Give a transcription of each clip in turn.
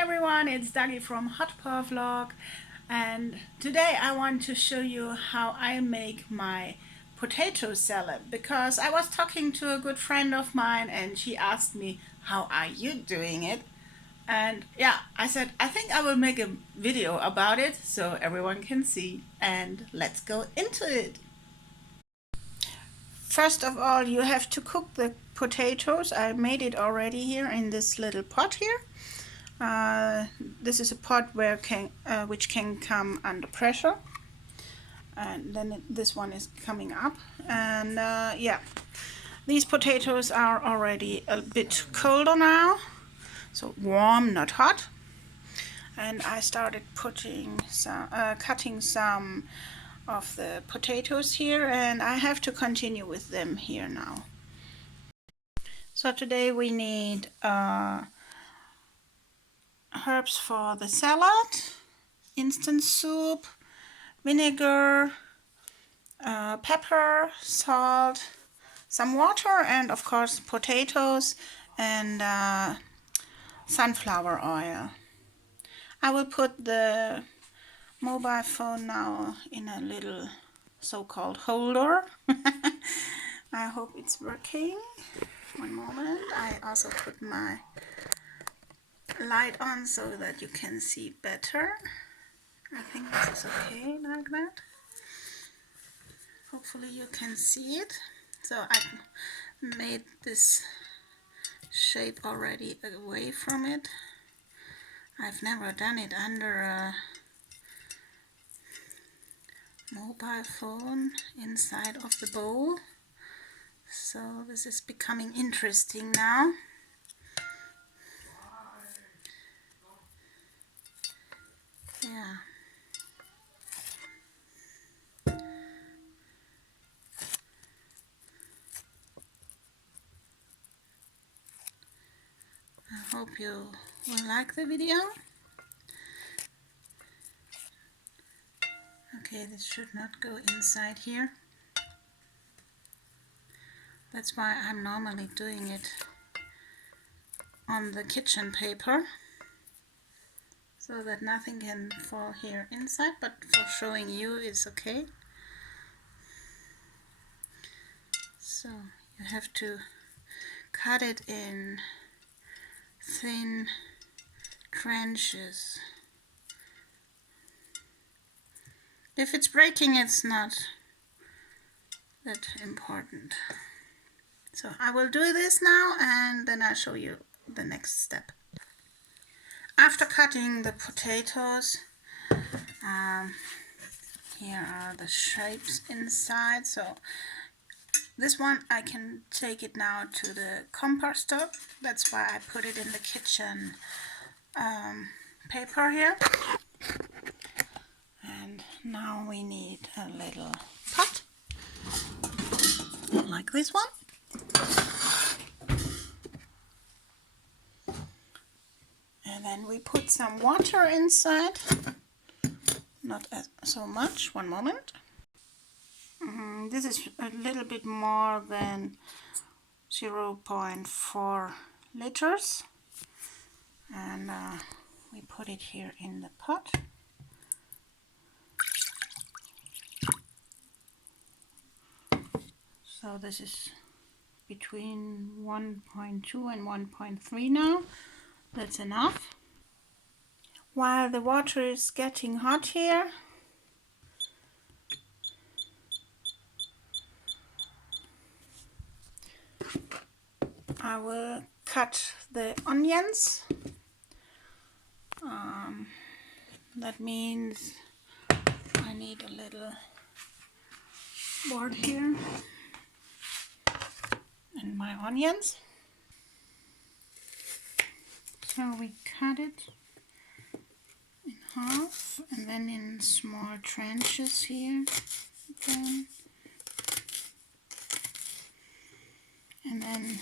everyone, it's Dagi from Hot Paw Vlog, and today I want to show you how I make my potato salad, because I was talking to a good friend of mine and she asked me, how are you doing it? And yeah, I said I think I will make a video about it so everyone can see, and let's go into it. First of all, you have to cook the potatoes. I made it already here in this little pot here. This is a pot which can come under pressure, and then this one is coming up, and yeah, these potatoes are already a bit colder now, so warm, not hot. And I started cutting some of the potatoes here, and I have to continue with them here now. So today we need herbs for the salad, instant soup, vinegar, pepper, salt, some water, and of course potatoes and sunflower oil. I will put the mobile phone now in a little so-called holder. I hope it's working. One moment. I also put my light on so that you can see better. I think this is okay like that. Hopefully you can see it. So I made this shape already away from it. I've never done it under a mobile phone inside of the bowl. So this is becoming interesting now. Yeah. I hope you will like the video. Okay, this should not go inside here. That's why I'm normally doing it on the kitchen paper, so that nothing can fall here inside, but for showing you is okay. So you have to cut it in thin trenches. If it's breaking, it's not that important. So I will do this now, and then I'll show you the next step. After cutting the potatoes, here are the shapes inside. So this one I can take it now to the composter. That's why I put it in the kitchen paper here. And now we need a little pot like this one. And then we put some water inside, not so much. One moment. This is a little bit more than 0.4 liters, and we put it here in the pot. So this is between 1.2 and 1.3 now. That's enough. While the water is getting hot here, I will cut the onions. That means I need a little board here and my onions. So we cut it in half and then in small tranches here again. And then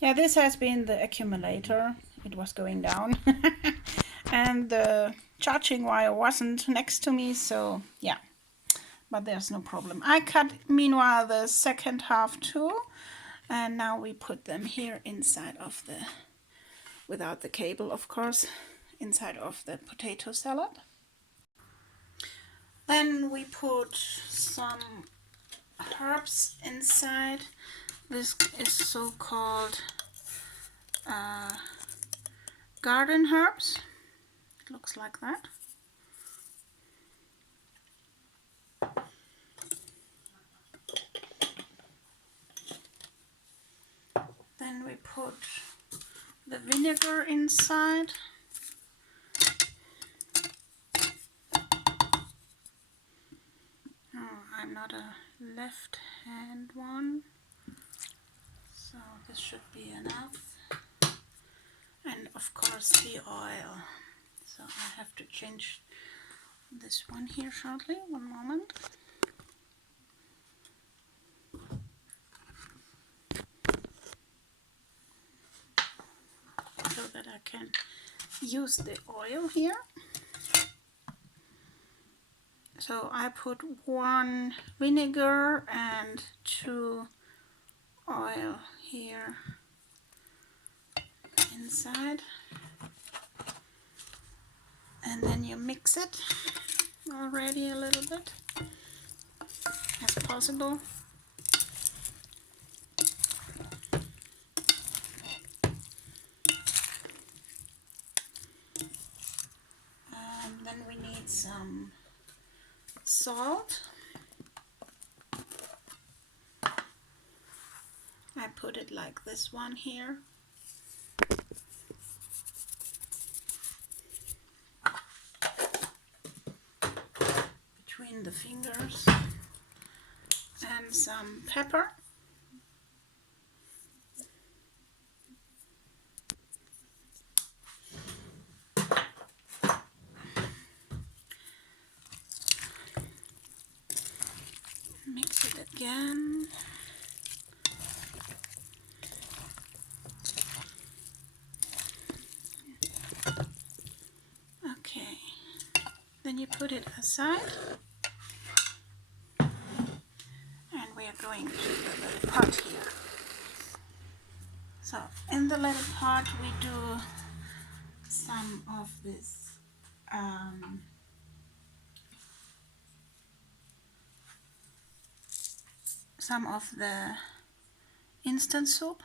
yeah, this has been the accumulator. It was going down. And the charging wire wasn't next to me, so yeah, but there's no problem. I cut meanwhile the second half too, and now we put them here inside of the, without the cable of course, inside of the potato salad. Then we put some herbs inside. This is so-called garden herbs. It looks like that. Then we put the vinegar inside. Oh, I'm not a left hand one, so this should be enough. And of course the oil. So I have to change this one here shortly. One moment. So that I can use the oil here. So I put 1 vinegar and 2 oil here inside, and then you mix it already a little bit as possible. And then we need some salt. I put it like this one here. Between the fingers. And some pepper. Mix it again. Okay, then you put it aside, and we are going to the little pot here. So in the little pot we do some of this some of the instant soup.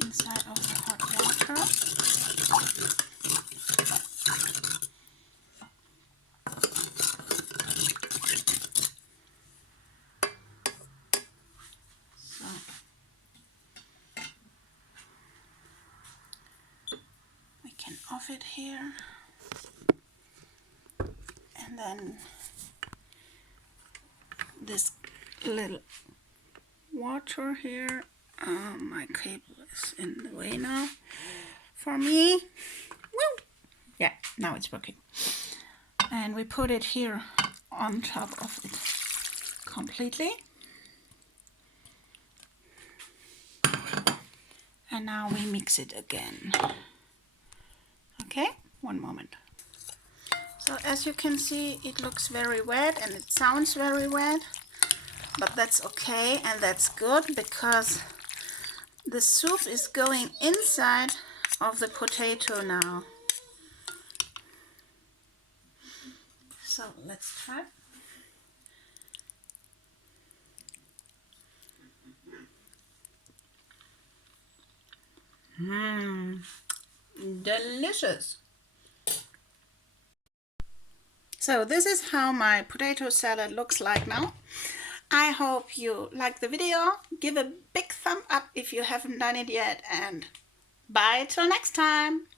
Inside of the hot water. So we can off it here. And then this little water here. My cable is in the way now for me. Woo! Yeah, now it's working. And we put it here on top of it completely. And now we mix it again. Okay, one moment. So as you can see, it looks very wet and it sounds very wet, but that's okay and that's good because the soup is going inside of the potato now. So let's try. Delicious. So this is how my potato salad looks like now. I hope you like the video. Give a big thumb up if you haven't done it yet, and bye till next time.